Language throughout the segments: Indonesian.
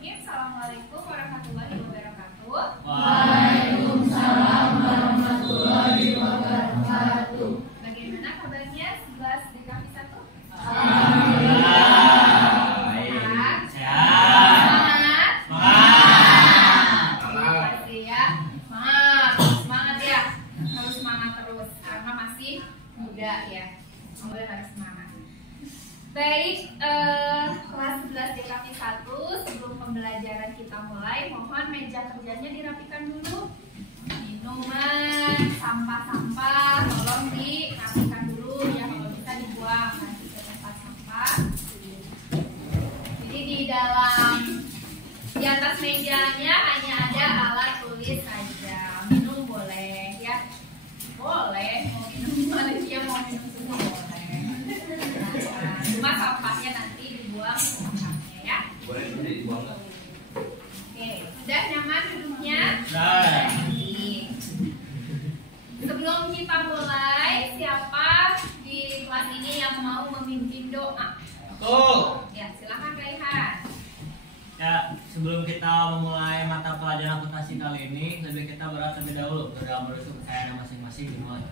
Bismillahirrahmanirrahim. Assalamualaikum warahmatullahi wabarakatuh. Waalaikumsalam warahmatullahi wabarakatuh. Bagaimana kabarnya 11 DKV 1? Alhamdulillah. Semangat. Pasti ya. Semangat ya. Harus semangat terus karena masih muda ya. Semoga harus semangat. Baik, kelas 11 DKV 1, sebelum pembelajaran kita mulai, mohon meja kerjanya dirapikan dulu. Minuman, sampah-sampah, tolong dirapikan dulu ya, kalau bisa dibuang nanti ke tempat sampah. Jadi di atas mejanya hanya ada alat tulis saja. Minum boleh ya, boleh mau minum Malaysia mau minum susu boleh. Cuma sampahnya nanti dibuang sampahnya ya. Boleh dibuang. Oke, sudah nyaman duduknya? Baik. Sebelum kita mulai, siapa di kelas ini yang mau memimpin doa? Tuh. Ya, silakan Raihan. Ya, sebelum kita memulai mata pelajaran akuntansi kali ini, lebih kita berdoa terlebih dahulu. Berdoa menuju kepercayaan masing-masing dimulai.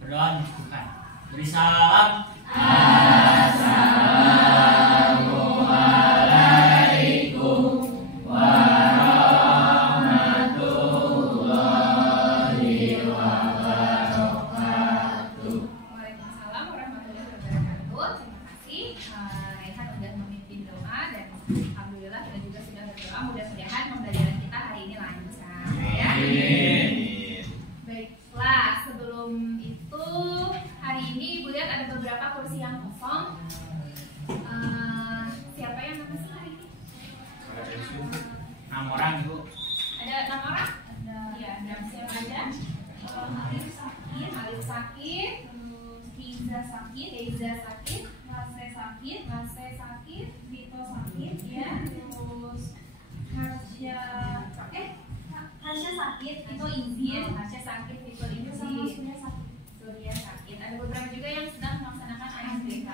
Berdoa dicukupkan. Beri salam. Assalamualaikum warahmatullahi wabarakatuh. Waalaikumsalam warahmatullahi wabarakatuh. Terima kasih. Raihan sudah memimpin doa dan alhamdulillah kita juga sudah berdoa. Mudah-mudahan pembelajaran kita hari ini lancar ya. Baiklah, sebelum itu hari ini Ibu lihat ada beberapa kursi yang kosong. Siapa yang mengisi hari ini? 6 orang, Ibu. Ada 6 orang? Iya, ada siapa aja? Alif sakit, terus Hiza sakit, Mase sakit, Vito sakit, ya, terus Harsha sakit, Vito izin, Harsha sakit, Vito izin, Surya sakit. Ada beberapa juga yang sedang melaksanakan ASDK.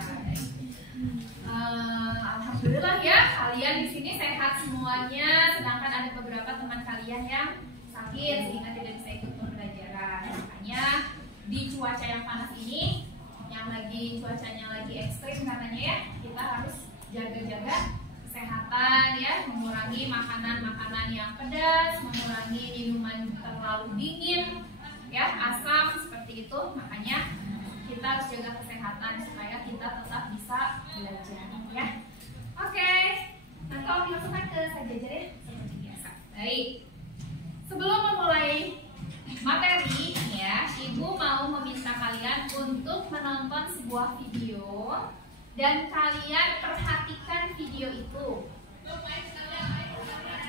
Alhamdulillah ya, kalian di sini sehat semuanya. Sedangkan ada beberapa teman kalian yang sakit sehingga tidak bisa ikut pembelajaran. Makanya di cuaca yang panas ini, yang lagi cuacanya lagi ekstrim katanya ya, kita harus jaga-jaga kesehatan ya, mengurangi makanan-makanan yang pedas, mengurangi minuman terlalu dingin, ya, asam seperti itu. Makanya kita harus jaga kesehatan supaya kita tetap bisa belajar ya. Oke, nah kalau dimasukkan ke sajajar ya seperti biasa. Baik, sebelum memulai materi ya, Ibu mau meminta kalian untuk menonton sebuah video dan kalian perhatikan video itu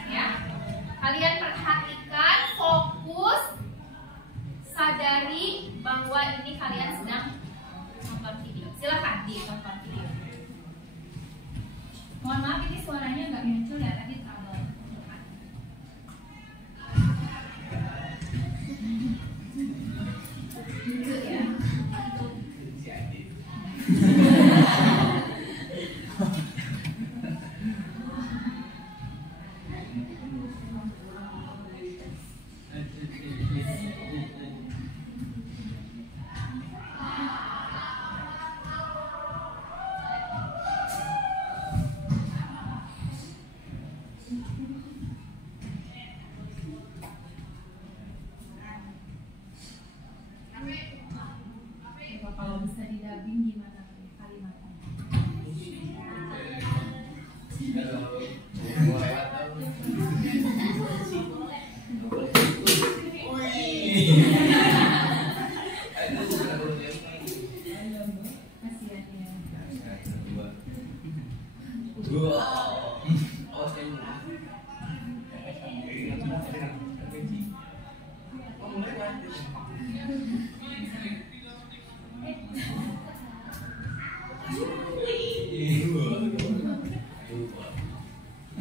ya. Kalian perhatikan, fokus, sadari bahwa ini kalian sedang nonton video. Silakan ditonton video. Mohon maaf ini suaranya nggak muncul ya, tadi trouble. Gitu ya. Kalau bisa didubbing gimana kalimatnya?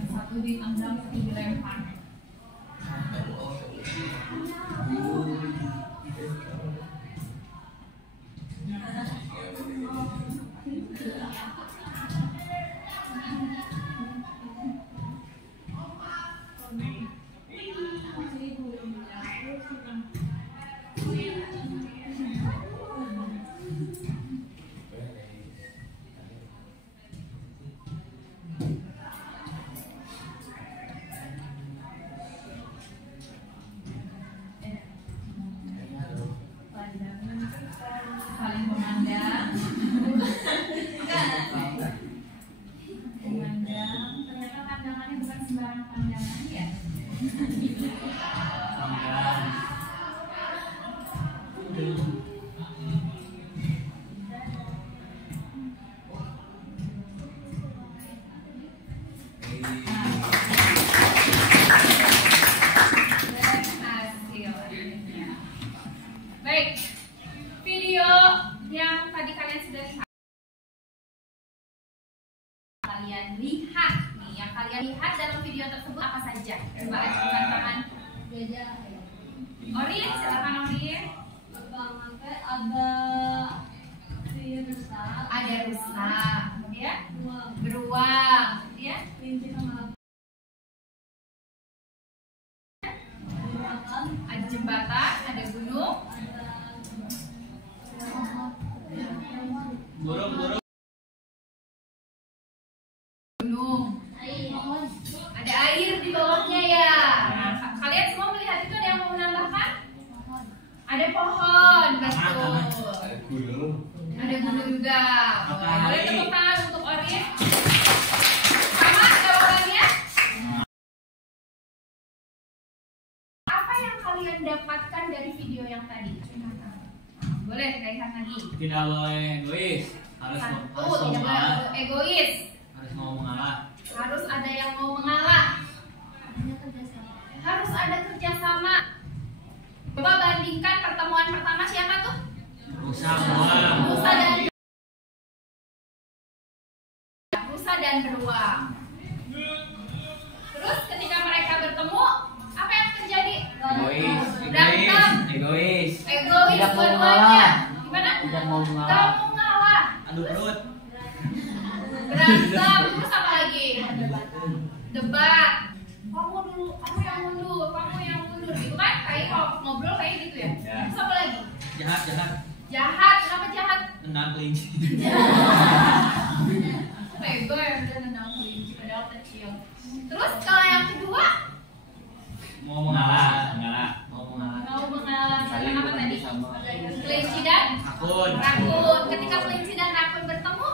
Satu ditendang, satu dilempar. Baik, video yang tadi kalian sudah lihat, kalian lihat nih, yang kalian lihat dalam video tersebut apa saja? Coba teman-teman. Orin, silakan Orin. Ada rusa, kemudian beruang, kemudian ada jembatan, ada gunung, Burung. ada air di bawahnya ya. Kalian semua melihat itu, ada yang mau menambahkan? Ada pohon, betul. Ada gunung. Ada gunung juga. Matahari. Boleh tepuk tangan untuk Orin. Sama jawabannya. Apa yang kalian dapatkan dari video yang tadi? Boleh lihat lagi. Tidak boleh egois. Harus Tidak mau boleh mengalah. egois. Harus mau mengalah. Harus ada yang mau mengalah. Harus ada kerjasama. Coba bandingkan pertemuan pertama siapa tuh? Rusa beruang. Rusa dan beruang. Terus ketika mereka bertemu, apa yang terjadi? Berantem. Egois. Egois Tidak mau dua-duanya. mengalah. Gimana? Tidak mau mengalah. Tidak mau mengalah. Adu perut. Berantem. Terus apa lagi? Debat. Kamu dulu, kamu yang mundur, kamu yang mundur. Gitu kan? Kayak kalau ngobrol kayak gitu ya. Ya. Terus apa lagi? Jahat. Jahat. Kenapa jahat? Tendang kelinci. Bego yang udah nendang kelinci padahal kecil. Terus kalau yang kedua, Mau mengalah. Mau mau mengalah. Saling Apa tadi? bekerjasama. Kelinci dan Akun. rakun. Ketika kelinci dan rakun bertemu,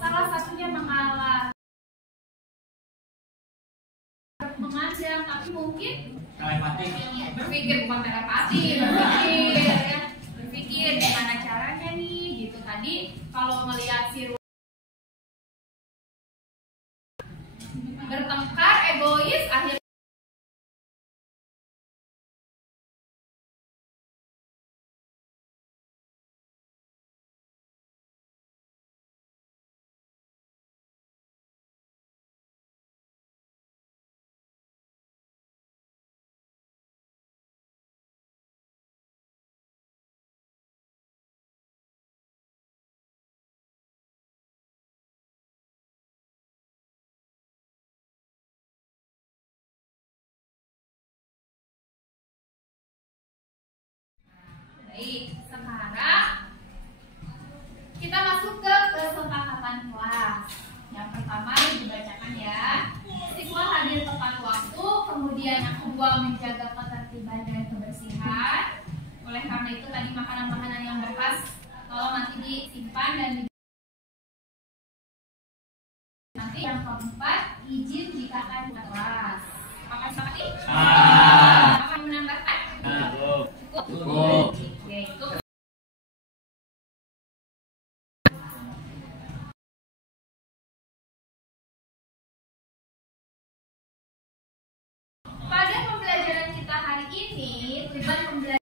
salah satunya mengalah. Mengajak, tapi mungkin Telepati. berpikir, bukan telepati, berpikir gimana caranya nih, gitu. Tadi kalau melihat si bertengkar, egois, akhirnya baik. Sekarang kita masuk ke kesepakatan kelas. Yang pertama dibacakan ya. Siswa hadir tepat waktu. Kemudian yang kedua menjaga ketertiban dan kebersihan. Oleh karena itu tadi makanan-makanan yang bekas tolong nanti disimpan dan nanti yang keempat izin jika akan ke kelas. Apakah seperti? Apa yang menambahkan? Cukup. Oke, itu. Pada pembelajaran kita hari ini, tujuan pembelajaran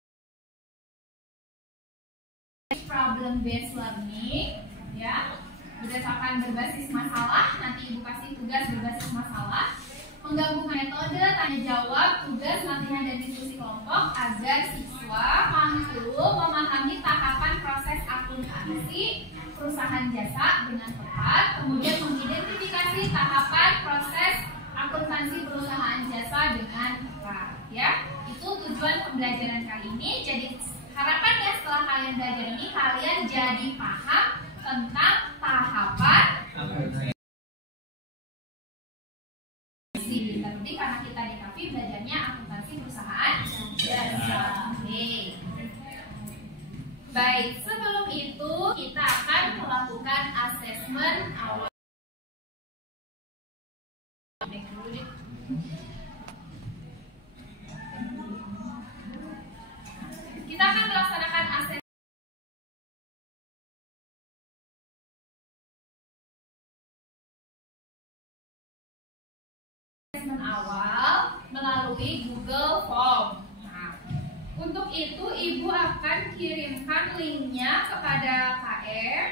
problem based learning, ya, berdasarkan berbasis masalah. Nanti ibu kasih tugas berbasis masalah, menggabungkan metode tanya jawab, tugas latihan dan diskusi kelompok agar siswa mampu memahami tahapan proses akuntansi perusahaan jasa dengan tepat, kemudian mengidentifikasi tahapan proses akuntansi perusahaan jasa dengan tepat. Ya, itu tujuan pembelajaran kali ini. Jadi harapannya setelah kalian belajar ini, kalian jadi paham tentang tahapan terlebih karena kita di KAFI belajarnya akuntansi perusahaan jasa. Baik, sebelum itu kita akan melakukan asesmen awal. melalui Google Form. Nah, untuk itu Ibu akan kirimkan linknya kepada KM.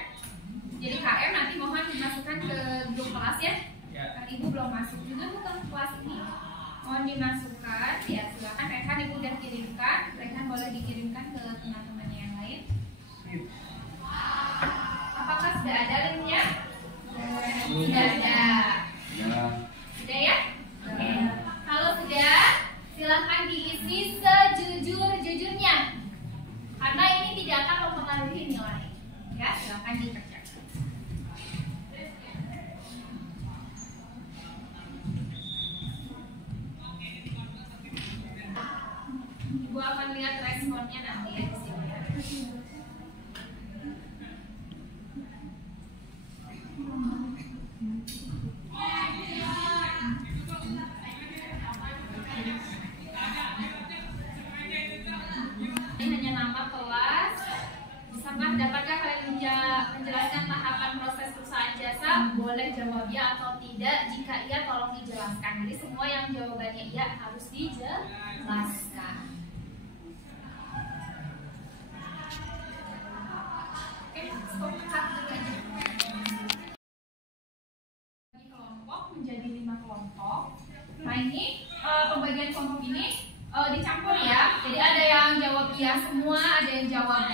Jadi KM nanti mohon dimasukkan ke grup kelas ya. Kan Ibu belum masuk juga ke kelas ini. Mohon dimasukkan. Ya silakan Rehan, Ibu udah kirimkan. Rehan boleh dikirimkan ke teman-teman yang lain. Apakah sudah ada linknya? Sudah ada. Sudah ya? Kalau sudah, silahkan diisi sejujur-jujurnya. Karena ini tidak akan mempengaruhi nilai. Ya, silahkan dikerjakan. Ibu akan lihat responnya nanti ya di sini. Ini hanya nama kelas. Dapatkah kalian menjelaskan tahapan proses perusahaan jasa? Boleh jawab ya atau tidak. Jika iya, tolong dijelaskan. Jadi semua yang jawabannya iya harus dijelaskan. Oke, stop satu aja. Bagi kelompok menjadi 5 kelompok. Nah ini pembagian kelompok ini dicampur ya. Jadi ada yang jawab iya semua, ada yang jawab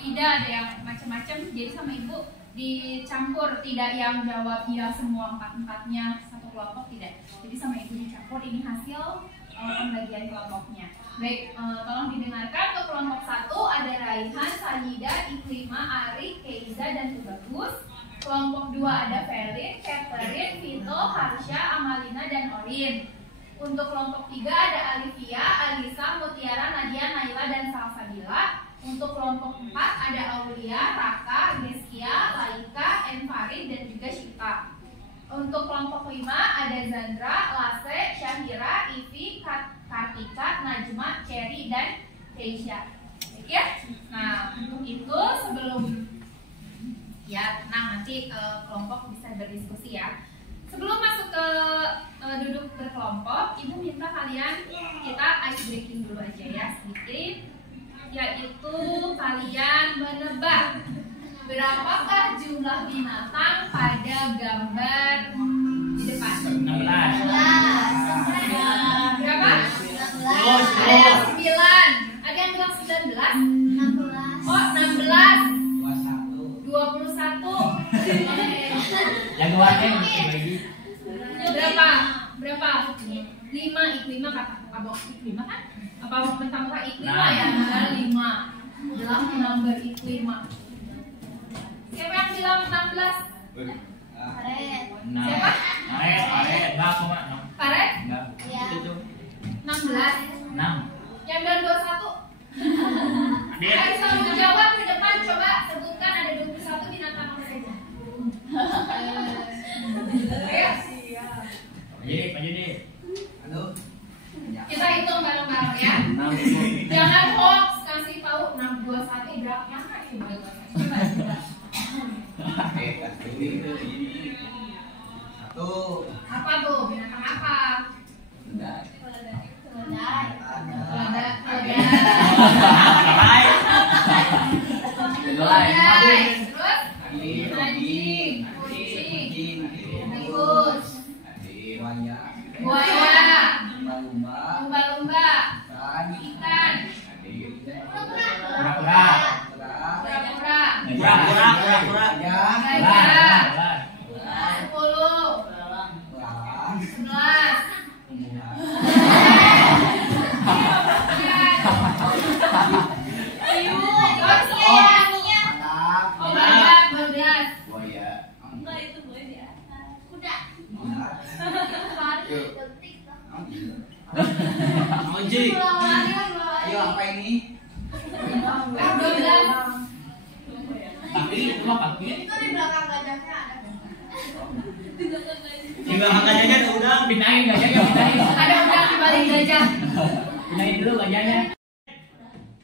tidak, ada yang macam-macam. Jadi sama Ibu dicampur, tidak yang jawab iya semua empat-empatnya satu kelompok, tidak. Jadi sama Ibu dicampur. Ini hasil pembagian kelompoknya. Baik, tolong didengarkan. Untuk kelompok 1 ada Raihan, Sahida, Iklima, Ari, Keiza, dan Tubagus. Kelompok 2 ada Felin, Catherine, Vito, Harsha, Amalina, dan Orin. Untuk kelompok 3 ada Alivia, Alisa, Mutiara, Nadia, Naila, dan Salsabila. Untuk kelompok 4 ada Aulia, Raka, Geskia, Laika, Enfarid, dan juga Shita. Untuk kelompok 5 ada Zandra, Lase, Syahira, Ivi, Kartika, Najma, Cherry, dan Keisha. Oke ya? Nah, untuk itu sebelum ya tenang, nanti kelompok bisa berdiskusi ya. Sebelum masuk ke duduk berkelompok, Ibu minta kalian kita ice breaking dulu aja ya sedikit, yaitu kalian menebak berapakah jumlah binatang pada gambar di depan. 16. Berapa? 9. Ada 9. Ada yang bilang 19? 16. Oh 16. 21. Jagoannya Berapa? 5. Iklima kata abang Iklima kan? Apa mentang-mentang Iklima ya? 5. Dalam number Iklima. Siapa yang bilang 16? Paret. Siapa? Paret. Enggak kok, Mak. Paret? Enggak. Itu tuh. 16. 6. Yang bilang 21? Ayo selalu menjawab ke depan, coba sebutkan ada 21 binatang apa saja. Ayo. Jadi. Aduh. Kita hitung bareng-bareng ya. 6. Jangan hoax, kasih tahu 621 berapa yang kan coba. Satu. Apa tuh? Binatang apa? Keledai. Terus? Anjing, kucing, tikus, buaya, lumba-lumba, ikan, Pura-pura. kura-kura, gajah, 10, 11, Anjing. Ayo apa ini? 12. Tapi itu mah pakai. Itu di belakang gajahnya ada. Di belakang gajahnya ada udang, pindahin gajahnya, pindahin. Ada udang di balik gajah. Pindahin dulu gajahnya.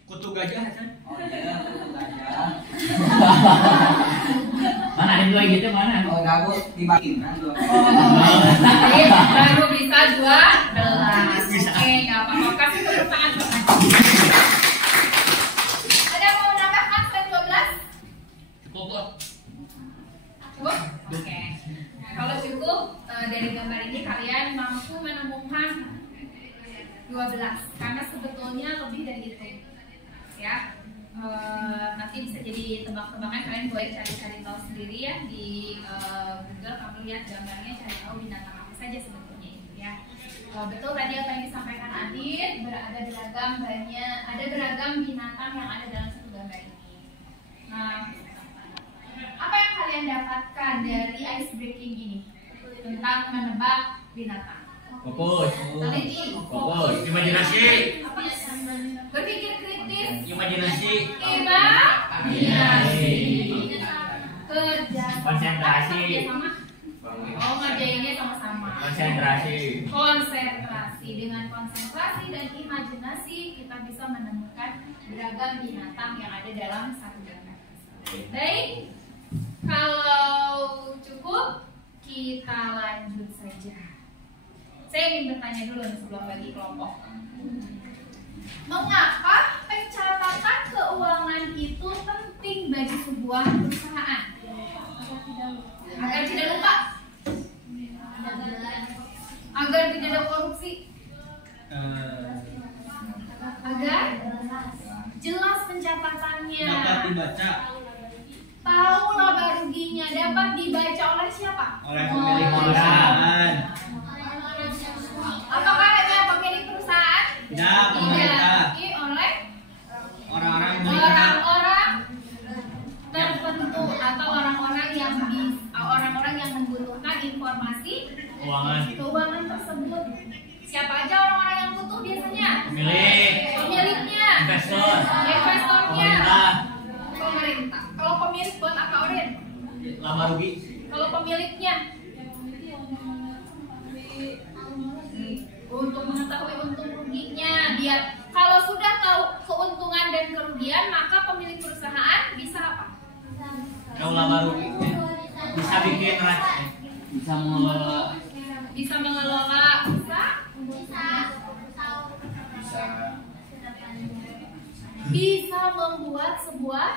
Kutu gajah, Hasan. Oh iya, gajah. Mana ada dua gitu mana? Oh gabut dibagiin kan dua. Baru bisa 12. Bisa. Oke, 12, karena sebetulnya lebih dari itu ya. Nanti bisa jadi tebak-tebakan, kalian boleh cari-cari tahu sendiri ya di Google, kamu lihat gambarnya, cari tahu binatang apa saja sebetulnya itu ya. Betul tadi apa yang disampaikan Adit, ada beragam binatang yang ada dalam satu gambar ini. Nah, apa yang kalian dapatkan dari ice breaking ini tentang menebak binatang? Fokus. Fokus. Imajinasi. Berpikir kritis. Imajinasi. Imajinasi. Kerja. Konsentrasi. Oh, ngerjainnya sama-sama. Konsentrasi. Konsentrasi. Dengan konsentrasi dan imajinasi kita bisa menemukan beragam binatang yang ada dalam satu gambar. Baik. Kalau cukup, kita lanjut saja. Saya ingin bertanya dulu nih sebelum bagi kelompok. Mengapa pencatatan keuangan itu penting bagi sebuah perusahaan? Agar tidak lupa. Agar tidak ada korupsi. Agar jelas pencatatannya. Dapat dibaca. Tahu laba ruginya, dapat dibaca oleh siapa? Oleh pemilik perusahaan. Apakah hanya pemilik perusahaan? Tidak, pemerintah. Tapi oleh Orang-orang tertentu atau orang-orang yang membutuhkan informasi keuangan tersebut. Siapa aja orang-orang yang butuh biasanya? Pemiliknya, investornya, pemerintah. Kalau pemilik buat apa, Orin? Laba rugi. Kalau pemiliknya untuk mengetahui untung ruginya, biar kalau sudah tahu keuntungan dan kerugian, maka pemilik perusahaan bisa apa? Tahu laba rugi. Bisa bikin bisa mengelola. Bisa mengelola, bisa membuat sebuah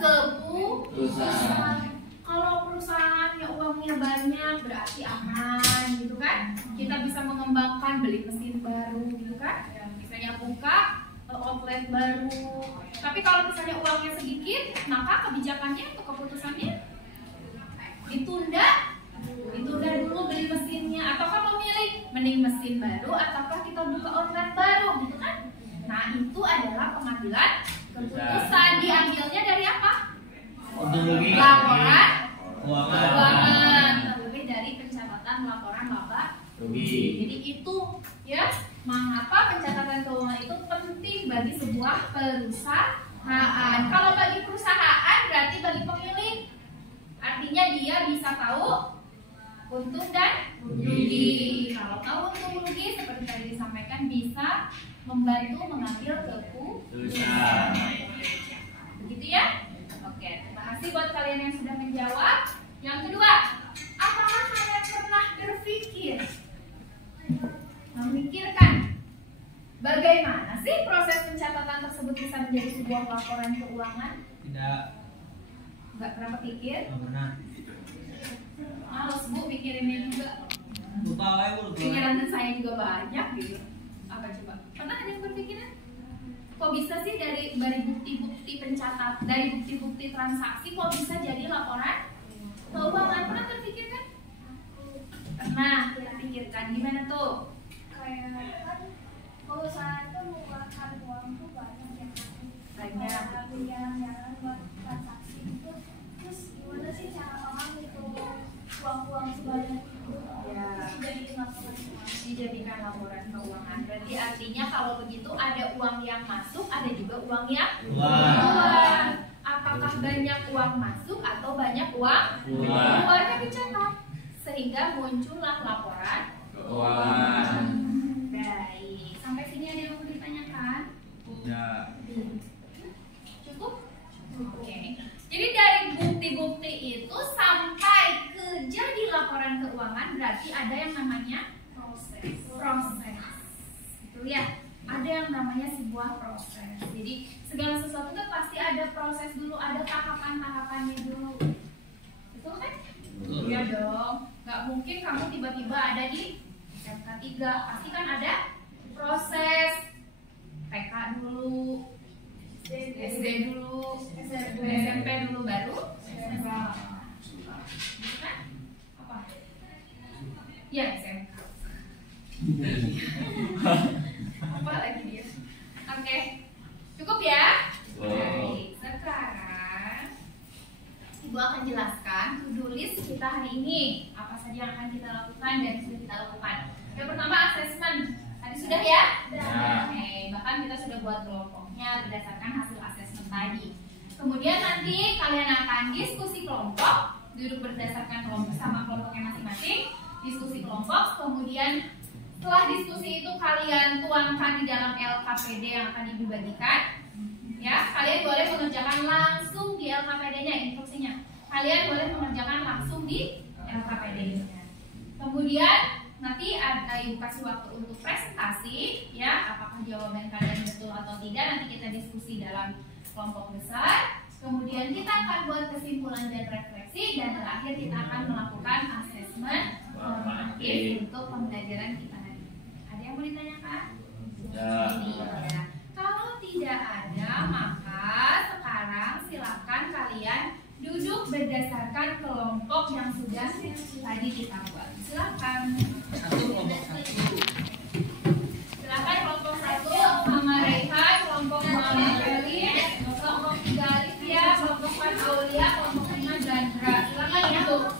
keputusan. Kalau perusahaannya uangnya banyak berarti aman gitu kan? Kita bisa mengembangkan, beli mesin baru gitu kan? Misalnya buka outlet baru. Tapi kalau misalnya uangnya sedikit, maka kebijakannya atau keputusannya ditunda dulu beli mesinnya. Ataukah memilih mending mesin baru ataukah kita buka outlet baru gitu kan? Nah, itu adalah pengambilan keputusan. Diambilnya dari apa? Laporan keuangan, terlebih dari pencatatan laporan laba rugi. Jadi itu ya, mengapa pencatatan keuangan itu penting bagi sebuah perusahaan. Kalau bagi perusahaan berarti bagi pemilik, artinya dia bisa tahu untung dan rugi. Kalau tahu untung rugi seperti tadi disampaikan, bisa membantu mengambil keputusan. Begitu ya? Oke, terima kasih buat kalian yang sudah menjawab. Yang kedua, apakah kalian pernah berpikir, memikirkan bagaimana sih proses pencatatan tersebut bisa menjadi sebuah laporan keuangan? Tidak. Nggak pernah berpikir? Nggak pernah. Males bu mikirinnya juga. Lupa wae bu. Pikiran saya juga banyak gitu. Apa coba? Pernah ada yang berpikiran? Kok bisa sih dari bukti-bukti pencatat, dari bukti-bukti transaksi kok bisa jadi laporan keuangan? Pernah terpikirkan? Pernah kita pikirkan. Gimana tuh? Kayak kan perusahaan itu mengeluarkan uang tuh banyak ya kan? Banyak. Jalan-jalan buat transaksi itu. Terus gimana sih cara orang itu uang-uang sebanyak itu? Ya. Dijadikan laporan keuangan. Berarti artinya kalau begitu ada uang yang masuk, ada juga uang yang keluar. Apakah banyak uang masuk atau banyak uang keluarnya dicatat, sehingga muncullah laporan Keuangan. Baik, sampai sini ada yang mau ditanyakan? Ya. Cukup? Oke. Jadi dari bukti-bukti itu sampai ke jadi laporan keuangan berarti ada yang namanya proses. Itu ya, ada yang namanya sebuah proses. Jadi segala sesuatu itu pasti ada proses dulu, ada tahapan-tahapannya dulu. Betul kan? Iya dong. Gak mungkin kamu tiba-tiba ada di SMK 3. Pasti kan ada proses TK dulu, SD dulu, SMP dulu baru SMA. Gitu kan? Apa? Ya SMK. Apa lagi dia? Oke, cukup ya. Baik, sekarang Ibu akan jelaskan to-do list kita hari ini. Apa saja yang akan kita lakukan dan sudah kita lakukan. Yang pertama asesmen. Tadi sudah ya? Oke, bahkan kita sudah buat kelompoknya berdasarkan hasil asesmen tadi. Kemudian nanti kalian akan diskusi kelompok, duduk berdasarkan kelompok sama kelompoknya masing-masing, diskusi kelompok. Kemudian setelah diskusi itu kalian tuangkan di dalam LKPD yang akan Ibu bagikan. Ya, kalian boleh mengerjakan langsung di LKPD-nya, instruksinya. Kalian boleh mengerjakan langsung di LKPD-nya. Kemudian nanti Ibu kasih waktu untuk presentasi, ya, apakah jawaban kalian betul atau tidak. Nanti kita diskusi dalam kelompok besar. Kemudian kita akan buat kesimpulan dan refleksi, dan terakhir kita akan melakukan asesmen formatif untuk pembelajaran kita nanti. Ada yang mau ditanyakan? Tidak. Kalau tidak ada, maka sekarang silakan kalian duduk berdasarkan kelompok yang sudah tadi kita buat. Silakan. Silakan kelompok 1 Mama Rehan, kelompok Mama Feli, kelompok 3 Alivia, kelompok 4 Aulia, kelompok 5 Dandra. Silakan duduk.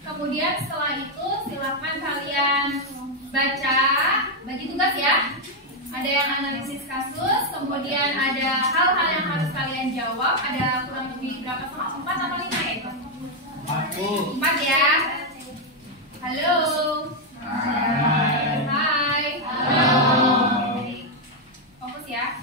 Kemudian setelah itu silakan kalian baca, bagi tugas ya. Ada yang analisis kasus, kemudian ada hal-hal yang harus kalian jawab. Ada kurang lebih berapa sama? 4 atau 5 ya? 4 ya. Halo. Hai. Halo. Fokus ya.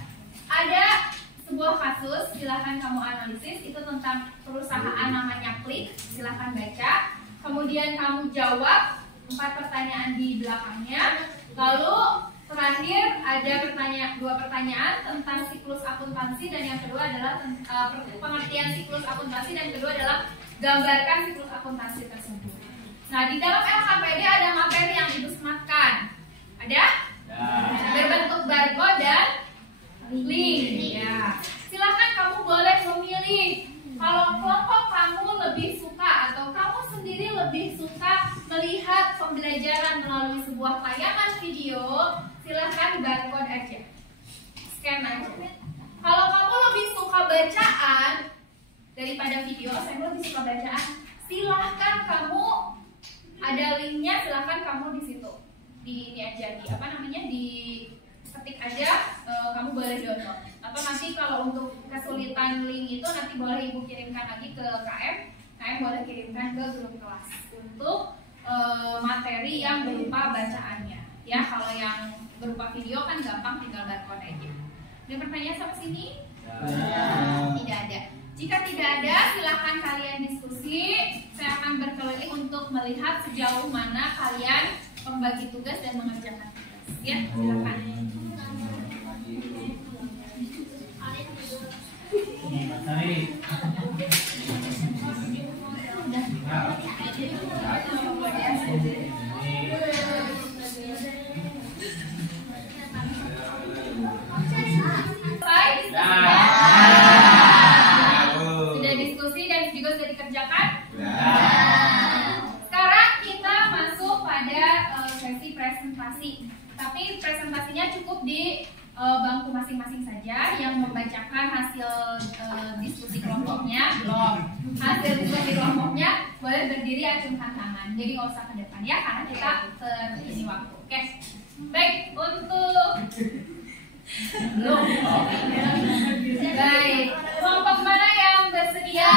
Ada sebuah kasus, silakan kamu analisis. Itu tentang perusahaan namanya Klik. Silakan baca. Kemudian kamu jawab 4 pertanyaan di belakangnya. Lalu terakhir ada 2 pertanyaan tentang siklus akuntansi, dan yang kedua adalah pengertian siklus akuntansi, dan kedua adalah gambarkan siklus akuntansi tersebut. Nah, di dalam LKPD ada materi yang Ibu sematkan. Ada? Berbentuk barcode dan link. Ya. Silakan kamu boleh memilih. Kalau kelompok kamu lebih suka atau kamu sendiri lebih suka melihat pembelajaran melalui sebuah tayangan video, silahkan barcode aja, scan aja. Kalau kamu lebih suka bacaan daripada video, saya lebih suka bacaan, silahkan kamu ada linknya, silahkan kamu di situ, di ini aja, di apa namanya, di ketik aja, kamu boleh download. Atau nanti kalau untuk kesulitan link itu nanti boleh Ibu kirimkan lagi ke KM boleh kirimkan ke grup kelas untuk materi yang berupa bacaannya. Ya, kalau yang berupa video kan gampang, tinggal barcode aja. Ada pertanyaan sampai sini? Tidak ada. Jika tidak ada, silakan kalian diskusi. Saya akan berkeliling untuk melihat sejauh mana kalian membagi tugas dan mengerjakan tugas. Ya, silakan. Sudah diskusi dan juga sudah dikerjakan? Sekarang kita masuk pada sesi presentasi. Tapi presentasinya cukup di bangku masing-masing saja. Yang membacakan hasil diskusi kelompoknya belum. Hasil diskusi kelompoknya boleh berdiri, acungkan tangan. Jadi nggak usah ke depan ya, karena kita ini waktu. Oke. Baik, untuk belum. Baik, kelompok mana yang bersedia?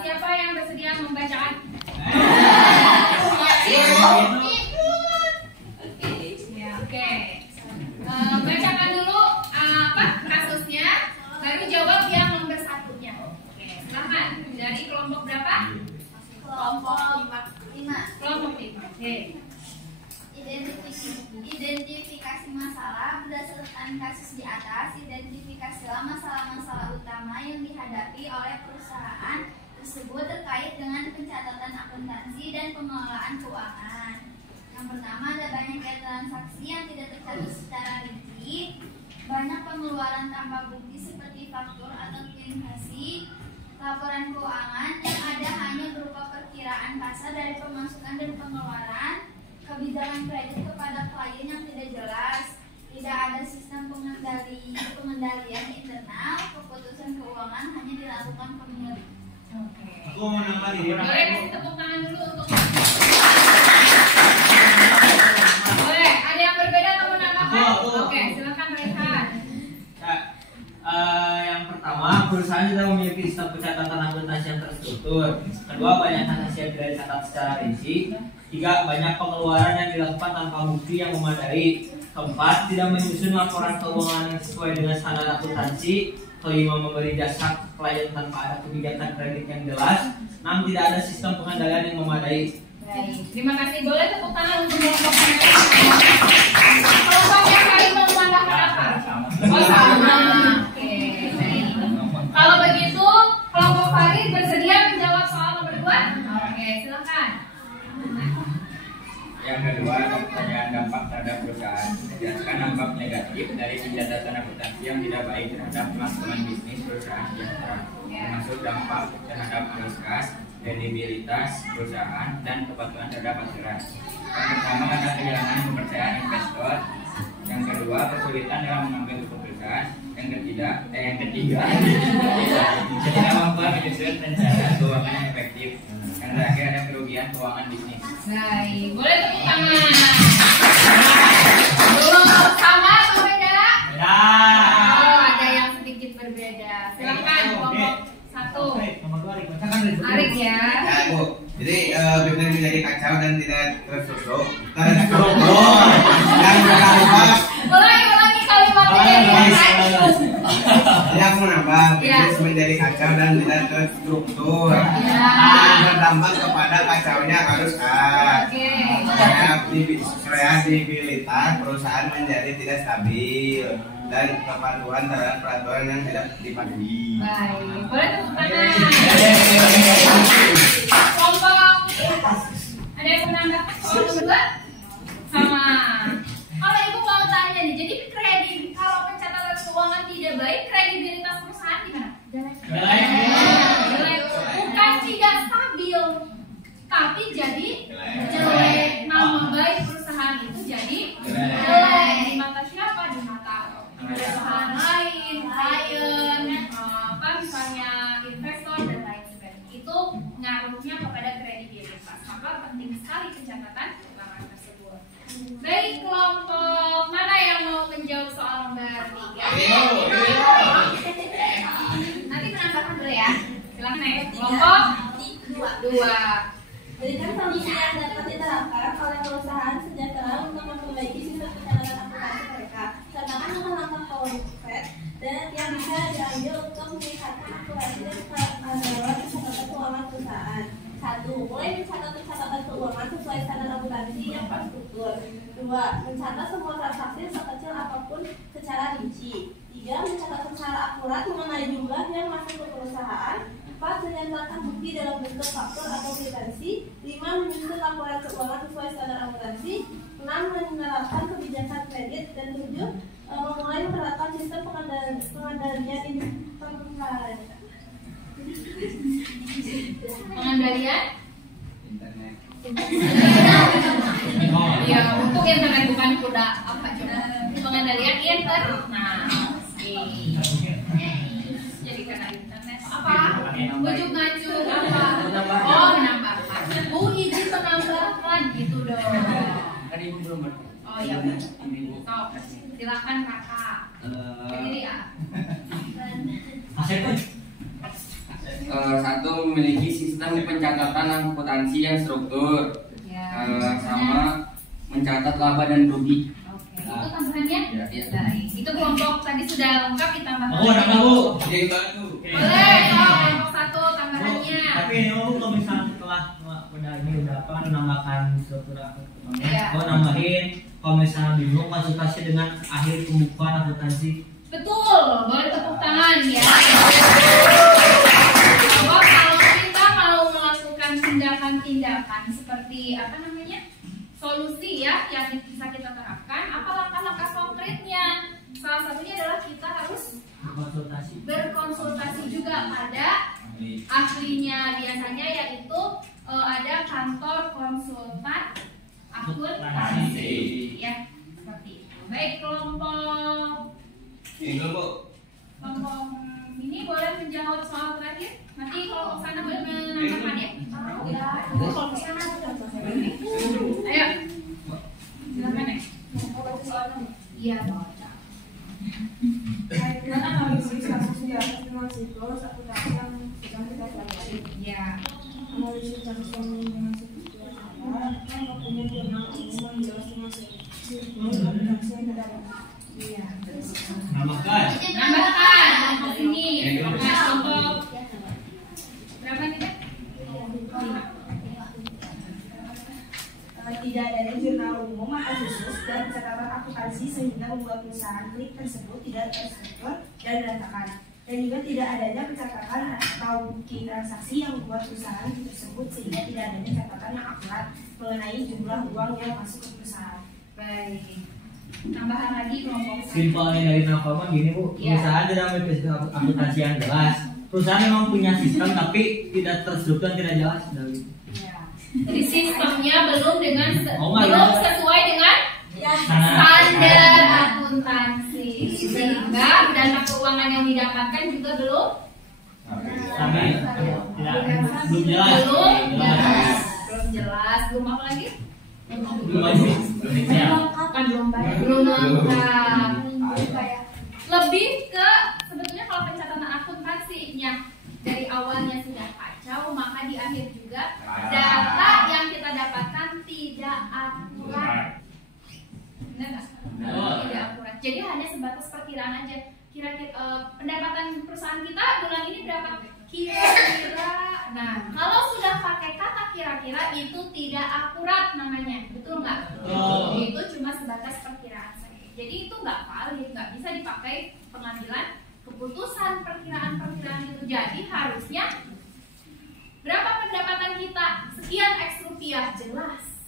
Siapa yang bersedia membacakan? Oke. Bacakan dulu apa kasusnya, baru jawab yang nomor satunya. Oke, silahkan. Dari kelompok berapa? Kelompok 5. Kelompok 5. Oke. Identifikasi masalah berdasarkan kasus di atas. Identifikasilah masalah-masalah utama yang dihadapi oleh perusahaan tersebut terkait dengan pencatatan akuntansi dan pengelolaan keuangan. Yang pertama, ada banyaknya transaksi yang tidak tercatat secara rinci, banyak pengeluaran tanpa bukti seperti faktur atau transaksi, laporan keuangan yang ada hanya berupa perkiraan kasa dari pemasukan dan pengeluaran, kebijakan kredit kepada klien yang tidak jelas, tidak ada sistem pengendalian internal, keputusan keuangan hanya dilakukan pemilik. Oke. Aku mau nambah nih. Boleh kasih tepuk tangan dulu untuk. Boleh, ada yang berbeda atau menambahkan? Oke, silakan Rehan. Yang pertama, perusahaan sudah memiliki sistem pencatatan akuntansi yang terstruktur. Kedua, banyak transaksi yang tidak dicatat secara rinci. Tiga, banyak pengeluaran yang dilakukan tanpa bukti yang memadai. Keempat, tidak menyusun laporan keuangan yang sesuai dengan standar akuntansi. Kelima, memberi jasa klien tanpa ada kebijakan kredit yang jelas. Enam, tidak ada sistem pengendalian yang memadai. Baik, terima kasih. Boleh tepuk tangan untuk kelompok mereka. Kelompok yang kali mau menambahkan apa? Oh, sama. Oke, baik. Kalau begitu, kelompok Farid bersedia menjawab soal nomor 2? Oke, silakan. Yang kedua, pertanyaan dampak terhadap perusahaan. Jelaskan dampak negatif dari pencatatan akuntansi yang tidak baik terhadap kelangsungan bisnis perusahaan sejahtera, termasuk dampak terhadap arus kas, kredibilitas perusahaan, dan kepatuhan terhadap aturan. Yang pertama, ada kehilangan kepercayaan investor. Yang kedua, kesulitan dalam mengambil keputusan. Yang ketiga, ketidakmampuan menyusun rencana keuangan yang efektif. Yang terakhir, ada kerugian keuangan bisnis. Baik, boleh tepuk tangan. Belum sama atau beda? Ya. Oh, ada yang sedikit berbeda. Silakan kelompok 1. Nomor 2, Arik. Arik ya. Ya, Bu. Jadi benar menjadi kacau dan tidak terstruktur. Dan menambah. Ulangi kalimatnya dari kacau. Jadi aku menambah Ya. bisnis menjadi kacau dan tidak terstruktur. Ya. Berdampak kepada kacaunya arus kas. Oke. Kreativitas perusahaan menjadi tidak stabil dan kepatuhan terhadap peraturan yang tidak dipatuhi. Baik, boleh tepuk tangan. Kelompok ada yang menambah soal nomor 2? Sama. Kalau ibu mau tanya nih, jadi kredit kalau pencatatan keuangan tidak baik, kredibilitas perusahaan gimana? Jelek. Bukan tidak stabil, tapi jadi jelek. Nama baik perusahaan itu jadi jelek. Di mata siapa? Di mata perusahaan lain, klien, misalnya investor dan lain sebagainya. Itu ngaruhnya kepada kredibilitas. Maka penting sekali pencatatan keuangan tersebut. Baik, kelompok mana yang mau menjawab soal nomor 3? Nanti menambahkan dulu ya. Silakan naik. Kelompok 2. Berikan solusi yang dapat diterapkan oleh perusahaan sejahtera untuk memperbaiki sistem pencatatan akuntansi mereka. Sertakan langkah-langkah konkret dan yang bisa diambil untuk meningkatkan akurasi dan keadalan pencatatan keuangan perusahaan. 1. Mulai mencatat pencatatan keuangan sesuai standar akuntansi yang terstruktur. 2. Mencatat semua transaksi sekecil apapun secara rinci. 3. Mencatat secara akurat mengenai jumlah yang masuk ke perusahaan. 4. Menyatakan bukti dalam bentuk faktur atau kwitansi. 5. Menyusun laporan keuangan sesuai standar akuntansi. 6. Menerapkan kebijakan kredit. Dan 7. Memulai menerapkan sistem pengendalian Pengendalian? Internet. Ya, untuk internet bukan kuda apa coba? Pengendalian internet. Jadi karena internet apa? Bujuk ngajuk apa? Oh, menambahkan. Oh, izin menambahkan gitu dong. ibu belum ber. Oh iya benar. So, silakan kakak. Berdiri ya. Asep tuh. Satu, memiliki sistem pencatatan akuntansi yang struktur. Ya. Sama mencatat laba dan rugi. Oke, itu tambahannya? Ya. Baik. Itu kelompok tadi sudah lengkap ditambahkan. Oh, udah tahu. Jadi bantu. Boleh, kelompok satu tambahannya. Tapi ini kalau misalnya setelah udah ini udah apa menambahkan struktur akuntansi. Iya. Oh, nambahin kalau misalnya bingung konsultasi dengan ahli pembukuan akuntansi. Betul, boleh tepuk tangan ya. Bahwa kalau kita mau melakukan tindakan-tindakan seperti apa namanya, solusi ya yang bisa kita terapkan, apa langkah-langkah konkretnya? Salah satunya adalah kita harus berkonsultasi juga pada ahlinya, biasanya yaitu ada kantor konsultan akuntansi ya, seperti itu. Baik, kelompok ini boleh menjawab soal terakhir. Nanti kelompok sana boleh menambahkan ya. Ayo, silakan ya. Iya, baca. Kaitan analisis kasus di atas dengan siklus akuntansi yang sedang kita pelajari. Iya. Analisis kasus dengan siklus yang mempunyai jurnal umum yang jelas dengan siklus akuntansi yang kita pelajari. Iya. Nambahkan. Nambahkan kelompok ini. Kelompok berapa nih, Dek? Tidak adanya jurnal umum atau khusus dan catatan akuntansi sehingga membuat perusahaan klik tersebut tidak terstruktur dan berantakan, dan juga tidak adanya pencatatan atau bukti transaksi yang membuat perusahaan tersebut sehingga tidak adanya catatan yang akurat mengenai jumlah uang yang masuk ke perusahaan. Baik. Tambahan lagi kelompok satu. Simpelnya dari Nakoman gini Bu, Iya. perusahaan tidak memiliki akuntansi yang jelas. Perusahaan memang punya sistem tapi tidak terstruktur dan tidak jelas. Iya. Jadi sistemnya belum iya. sesuai dengan standar akuntansi, sehingga dana keuangan yang didapatkan juga belum jelas. Belum apa lagi? Belum lengkap. Lebih ke sebetulnya kalau pencatatan akuntansinya dari awalnya sudah kacau, maka di akhir juga data yang kita dapatkan tidak akurat. Benar nggak? Tidak akurat. Jadi hanya sebatas perkiraan aja. Kira-kira pendapatan perusahaan kita bulan ini berapa? Kira-kira. Nah, kalau sudah pakai kata kira-kira itu tidak akurat namanya, betul nggak? Itu cuma sebatas perkiraan saja. Jadi itu nggak valid, nggak bisa dipakai pengambilan keputusan perkiraan-perkiraan itu. Jadi harusnya berapa pendapatan kita? Sekian X rupiah, jelas,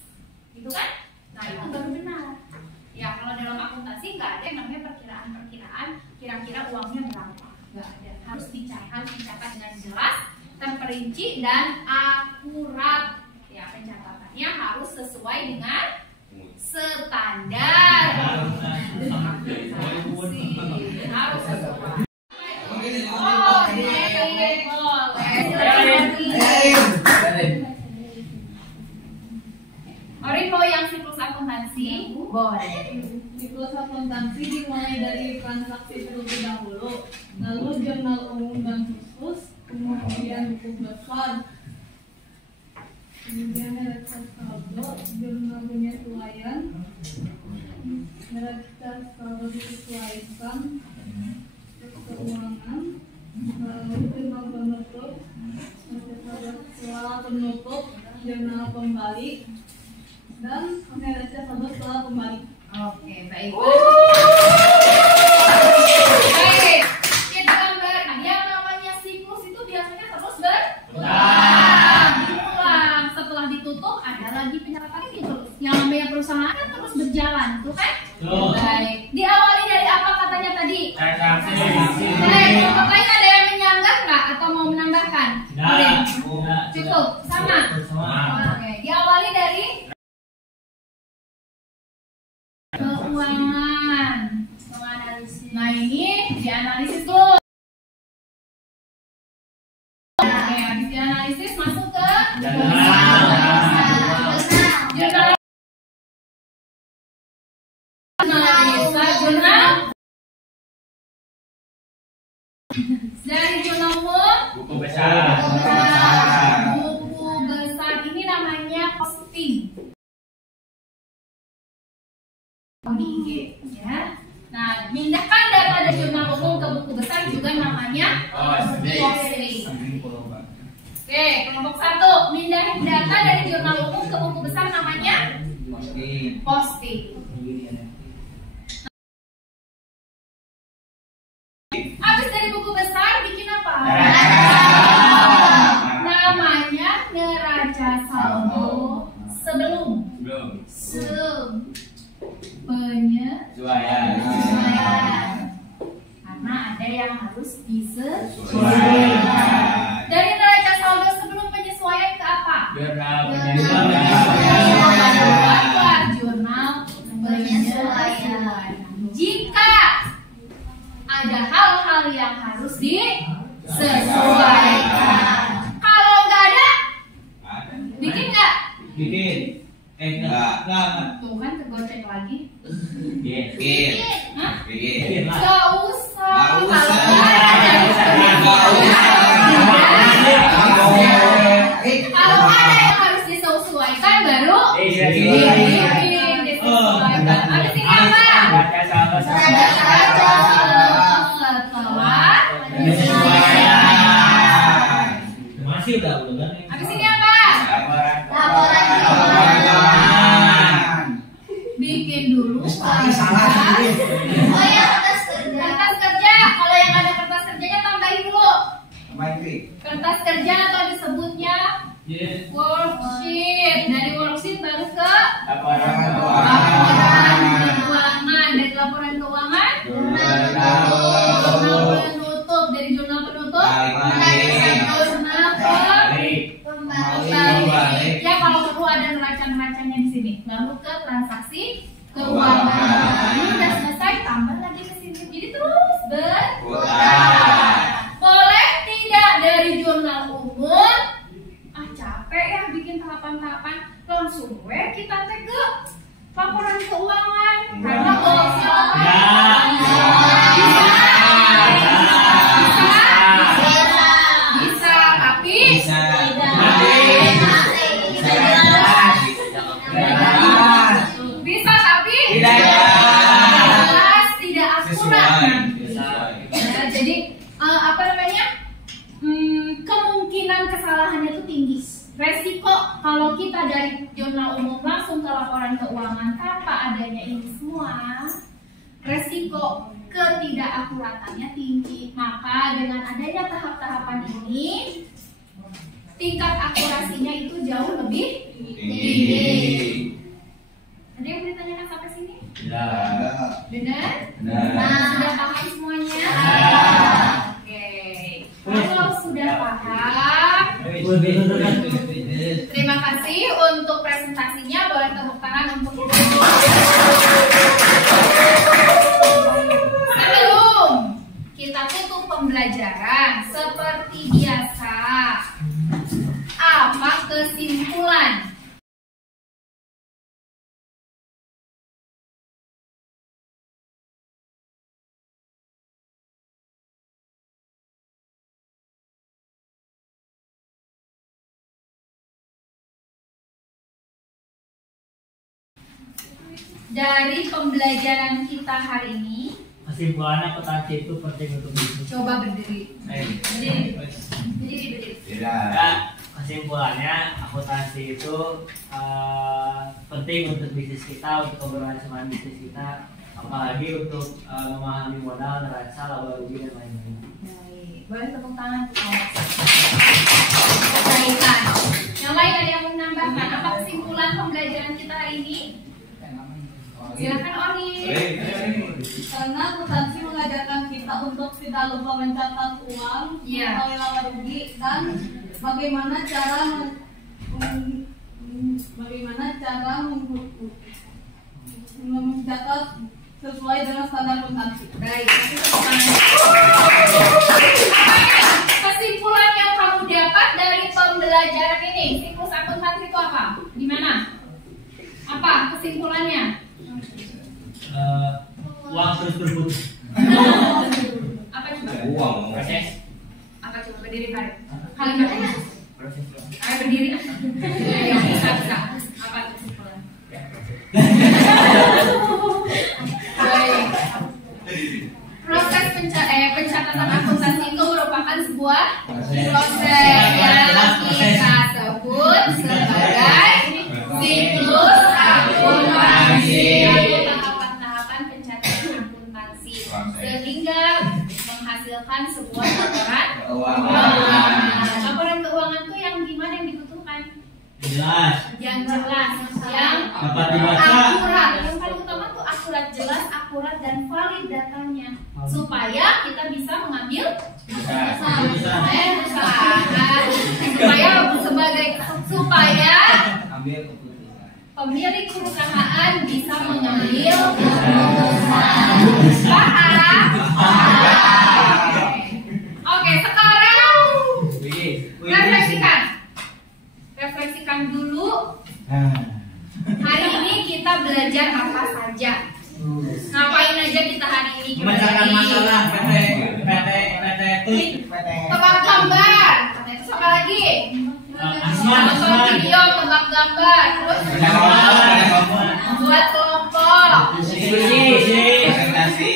gitu kan? Nah itu baru benar. Ya kalau dalam akuntansi nggak ada yang namanya perkiraan-perkiraan. Kira-kira uangnya berapa? Nggak ada. Harus dicatat dengan jelas, terperinci dan akurat. Ya pencatatannya harus sesuai dengan standar. Harus sesuai. Orin mau yang siklus akuntansi? Boleh. Siklus akuntansi dimulai dari transaksi terlebih dahulu, lalu jurnal umum dan khusus, kemudian buku besar, kemudian neraca saldo, jurnal penyesuaian, neraca saldo disesuaikan, keuangan, lalu jurnal penutup, setelah penutup, jurnal kembali, dan neraca saldo setelah kembali. Oke, baik. Baik. Kita gambarkan yang namanya siklus itu biasanya terus berulang. Setelah ditutup ada lagi pencatatan gitu. Yang namanya perusahaan kan terus berjalan, tuh kan? Baik. Diawali dari apa katanya tadi? Baik. Untuk lain ada yang menyanggah nggak atau mau menambahkan? Cukup. Sama. Oke. Diawali dari keuangan. Nah ini dianalisis dulu. Oke, habis dianalisis masuk ke Dari jurnal umum, Buku besar. buku besar ini namanya posting. Di IG ya. Nah, pindahkan data dari jurnal umum ke buku besar juga namanya posting. Oke, kelompok 1, pindahin data dari jurnal umum ke buku besar namanya posting. Habis dari buku besar bikin apa? Namanya neraca saldo sebelum penyesuaian. Karena ada yang harus disesuaikan. Dari neraca saldo sebelum penyesuaian ke apa? Jurnal Jurnal penyesuaian. Jika ada hal-hal yang harus disesuaikan. Kalau nggak ada, bikin nggak? Bikin. Enggak. Tuh kan kegocek lagi. Bikin. Hah? Bikin. Nggak usah. Nggak usah. Kalau ada yang harus disesuaikan baru disesuaikan. Habis ini apa? Setelah Masih udah kan? habis ini apa? Bikin dulu kertas kerja. Kalau yang ada kertas kerjanya tambahin dulu. Kertas kerja atau disebutnya worksheet. Dari worksheet baru ke laporan keuangan. Dari laporan keuangan jurnal penutup. Dari jurnal penutup jurnal kembali. Ya, kalau perlu ada neraca-neracanya di sini. Lalu ke transaksi keuangan. Ini udah selesai, tambah lagi ke sini. Jadi terus berputar. Boleh tidak dari jurnal umum? Ah, capek ya bikin tahapan-tahapan. Langsung kita ke laporan keuangan. Karena goalsnya bisa, tapi bisa tapi jelas tidak akurat. Nah, jadi apa namanya? Kemungkinan kesalahannya itu tinggi. Resiko kalau kita dari jurnal umum langsung ke laporan keuangan tanpa adanya ini semua, resiko ketidakakuratannya tinggi. Maka dengan adanya tahap-tahapan ini, tingkat akurasinya itu jauh lebih tinggi. Ada yang ditanyakan sampai sini? Benar? Nah, sudah paham semuanya? Oke. Kalau sudah paham, terima kasih untuk presentasinya. Boleh tepuk tangan untuk sebelum kita tutup pembelajaran seperti biasa. Apa kesimpulan? Dari pembelajaran kita hari ini, Kesimpulannya akuntansi itu penting untuk bisnis. coba berdiri. Berdiri. Ya, kesimpulannya akuntansi itu penting untuk bisnis kita, untuk keberlangsungan bisnis kita, apalagi untuk memahami modal, neraca, laba rugi dan lain-lain. Baik, boleh tepuk tangan untuk kebaikan. Yang lain ada yang menambahkan apa kesimpulan pembelajaran kita hari ini? Silakan Ori. Karena akuntansi mengajarkan kita untuk tidak lupa mencatat uang, mengetahui laba rugi, dan bagaimana cara mencatat sesuai dengan standar akuntansi. Baik, kesimpulan yang kamu dapat dari pembelajaran ini, siklus akuntansi itu apa? Di mana? Apa kesimpulannya? Uang terus berputar. Apa coba? Uang. pencatatan akuntansi itu merupakan sebuah proses yang kita sebut sebagai siklus akuntansi atau tahapan-tahapan pencatatan akuntansi sehingga menghasilkan sebuah laporan keuangan. Laporan keuangan tuh yang gimana yang dibutuhkan? Jelas. Yang jelas, yang Dapat dibaca. akurat. Yang paling utama tuh akurat, jelas, akurat dan valid datanya supaya kita bisa mengambil supaya Ambil keputusan. pemilik perusahaan bisa mengambil keputusan. Paham? Oke, sekarang refleksikan dulu. Hari ini kita belajar apa saja? Ngapain aja kita hari ini? Memecahkan masalah PT Tebak gambar. Terus apa lagi? Nonton video tebak gambar. Terus buat kelompok. Presentasi.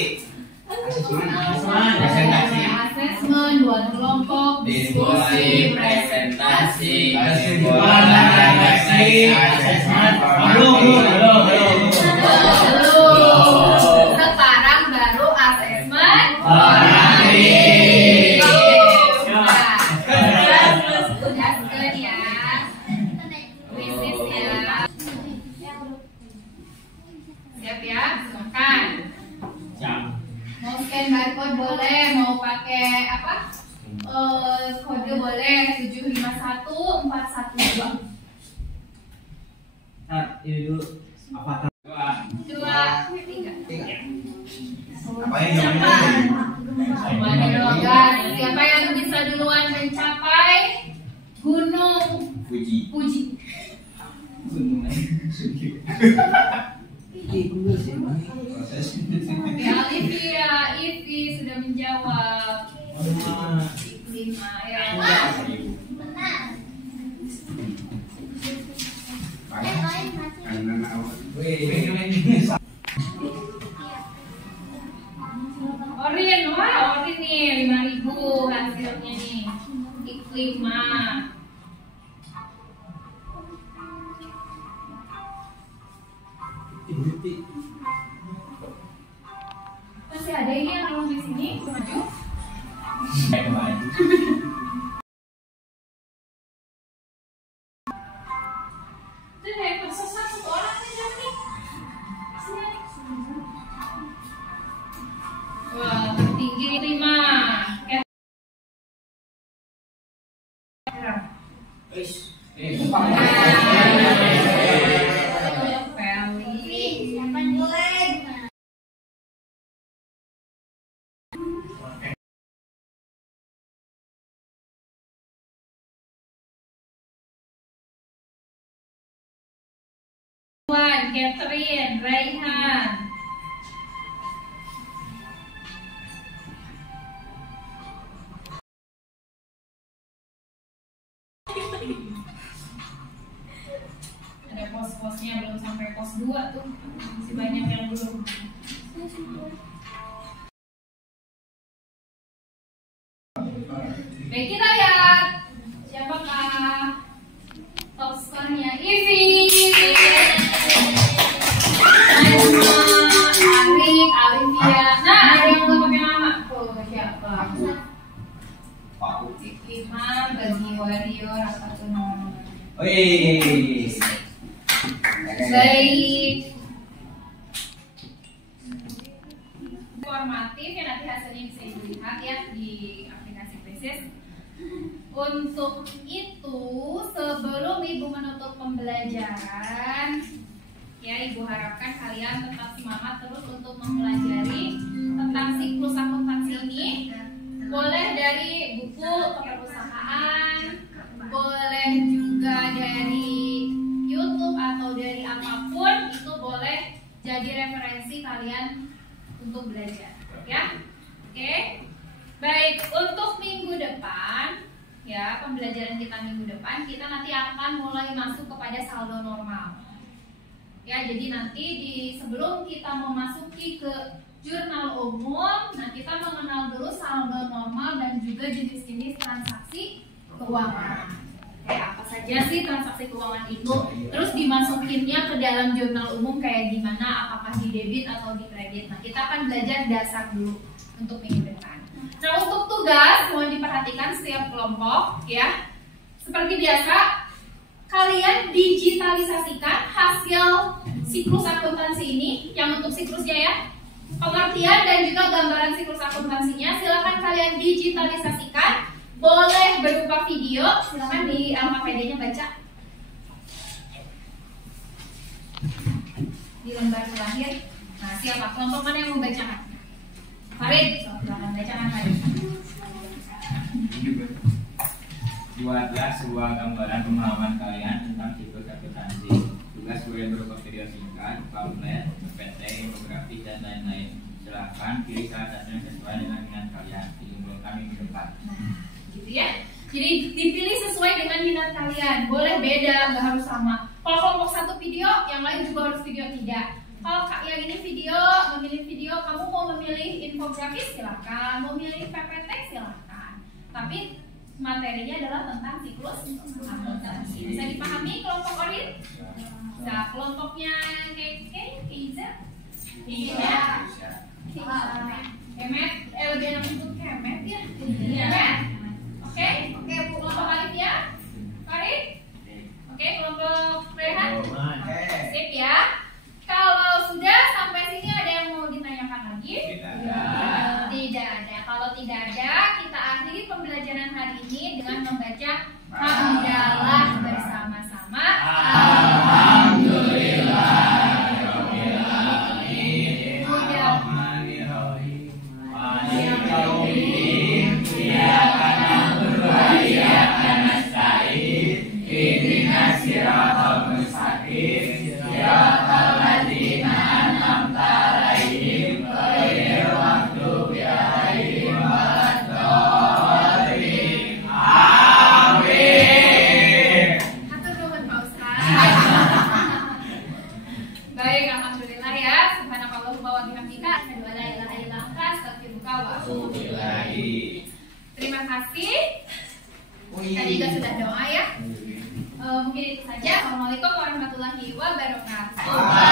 Presentasi. Asesmen buat kelompok. Diskusi, presentasi. Sekarang baru asesmen. Jelaskan ya. Krisisnya. Siap ya, silakan. Mau scan barcode boleh, mau pakai apa? Kode boleh 751412. Ini dulu. Apakah 2, 3. Apa yang Siapa yang bisa duluan mencapai Gunung Fuji? Fuji? Ya, Olivia, Ivi sudah menjawab. 5 ya. Orin, wah Orin nih 5.000 hasilnya nih. Iklim masih ada ini yang belum di sini? Maju. Itu dari persesat satu orang aja nih. Sini. Wah, tinggi 5. Catherine, Raihan. Ada pos-posnya belum sampai pos 2 tuh. Masih banyak yang belum. Baik, kita lihat siapakah top skornya. Ivi, Najma, Arik, Olivia. Nah, ada yang belum pakai nama. Tuh, siapa? Lima bagi warrior apa tuh namanya? Baik. Informatif yang nanti hasilnya bisa dilihat ya di aplikasi Presis. Untuk itu, sebelum Ibu menutup pembelajaran, ya Ibu harapkan kalian tetap semangat terus untuk mempelajari tentang siklus akuntansi ini. Boleh dari buku keperusahaan, boleh juga dari YouTube atau dari apapun, itu boleh jadi referensi kalian untuk belajar, ya. Oke. Baik, untuk minggu depan, ya pembelajaran kita minggu depan, kita nanti akan mulai masuk kepada saldo normal. Ya, jadi nanti sebelum kita memasuki ke jurnal umum. Nah, kita mengenal dulu saldo normal dan juga jenis-jenis transaksi keuangan. Kayak apa saja sih transaksi keuangan itu? Terus dimasukinnya ke dalam jurnal umum kayak gimana? Apakah di debit atau di kredit? Nah, kita akan belajar dasar dulu untuk minggu depan. Nah, untuk tugas mohon diperhatikan setiap kelompok ya. Seperti biasa, kalian digitalisasikan hasil siklus akuntansi ini, yang untuk siklusnya ya, pengertian dan juga gambaran siklus akuntansinya, silakan kalian digitalisasikan. Boleh berupa video, silakan di LKPD-nya baca di lembar terakhir. Nah, siapa kelompok mana yang mau bacakan? Farid, silakan bacakan Farid. Buatlah sebuah gambaran pemahaman kalian tentang siklus akuntansi. Tugas boleh berupa video singkat, pamflet, PPT, infografis, dan lain-lain. Silahkan pilih salah satu yang sesuai dengan minat kalian. Dikumpulkan minggu depan. Gitu ya. Jadi dipilih sesuai dengan minat kalian. Boleh beda, nggak harus sama. Kalau kelompok satu video, yang lain juga harus video, tidak. Kalau yang ini video, memilih video, kamu mau memilih infografis silakan, mau memilih PPT silakan. Tapi materinya adalah tentang siklus akuntansi. Bisa dipahami kelompok Orin? Bisa. Kelompoknya Keke, Keiza? Iya. Kemet, lebih enak untuk Kemet ya. Kemet. Oke, kelompok Alif ya. Farid? Oke, kelompok Rehan? Sip ya. Kalau sudah sampai sini ada yang mau ditanyakan lagi? Tidak ada. Kalau tidak ada, kita akhiri pembelajaran hari ini dengan membaca hamdalah bersama-sama. Terima kasih. Tadi juga sudah doa ya. Mungkin itu saja. Assalamualaikum warahmatullahi wabarakatuh.